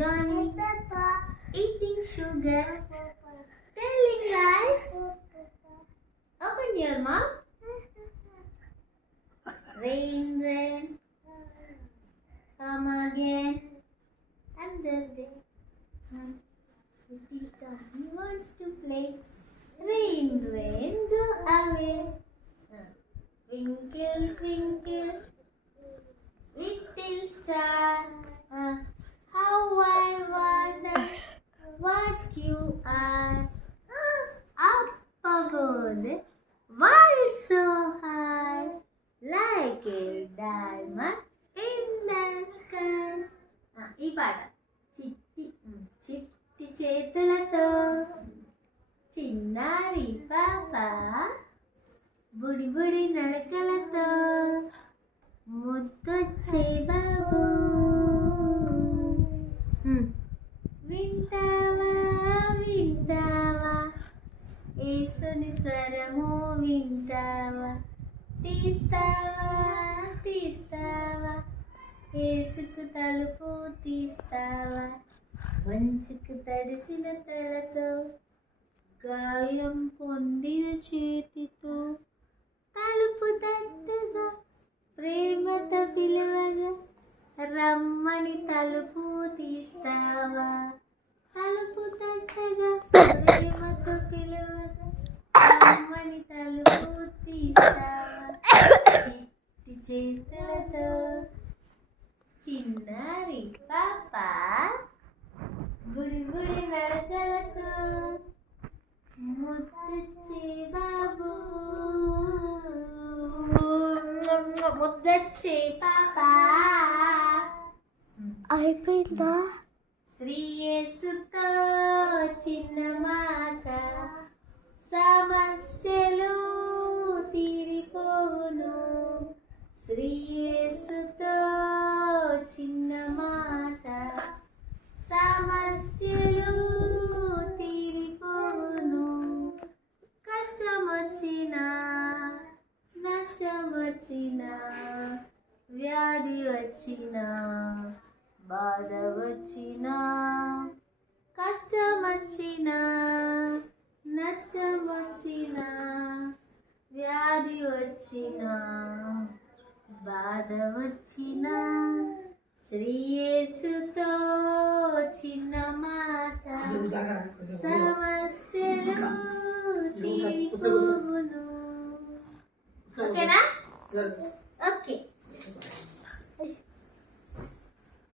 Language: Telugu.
Johnny eating sugar, telling lies. Open your mouth. Rain, rain, come again. Another day. Little Tommy wants to play. Rain, rain, go away. Twinkle, twinkle, little star. How I wonder what you are. Up above the world so high, like a diamond in the sky. ఈ పాట చిట్టి చిట్టి చేతులతో చిన్నారి పాప బుడి బుడి నడకలతో ముద్దొచ్చే బాబు. వింటావా వింటావా యేసుని స్వరము వింటావా. తీస్తావా తీస్తావా యేసుకు తలుపు తీస్తావా. మంచుకు తడిసిన తలతో గాయం పొందిన చేతితో తలుపు తట్టగా ప్రేమతో పిలవగా రమ్మని తలుపు తీస్తావా. తలుపు తట్టగా ప్రేమతో పిలవగా రమ్మని తలుపు తీస్తావా. చిట్టి చేతులతో చిన్నారి పాప గుడి గుడి నడకలతో ముద్దొచ్చే బాబు. ముద్దొచ్చే పాప అయిపోయిందా? శ్రీయేసుతో చిన్న మాట సమస్యలు తీరిపోవును. శ్రీయేసుతో చిన్న మాట సమస్యలు తీరిపోవును. కష్టం వచ్చినా నష్టం వచ్చినా వ్యాధి వచ్చినా బాధ వచ్చినా కష్టం వచ్చినా నష్టం వచ్చినా వ్యాధి వచ్చినా బాధ వచ్చినా శ్రీయేసుతో చిన్న మాట సమస్యలు తీరిపోవును. ఓకేనా? ఓకే.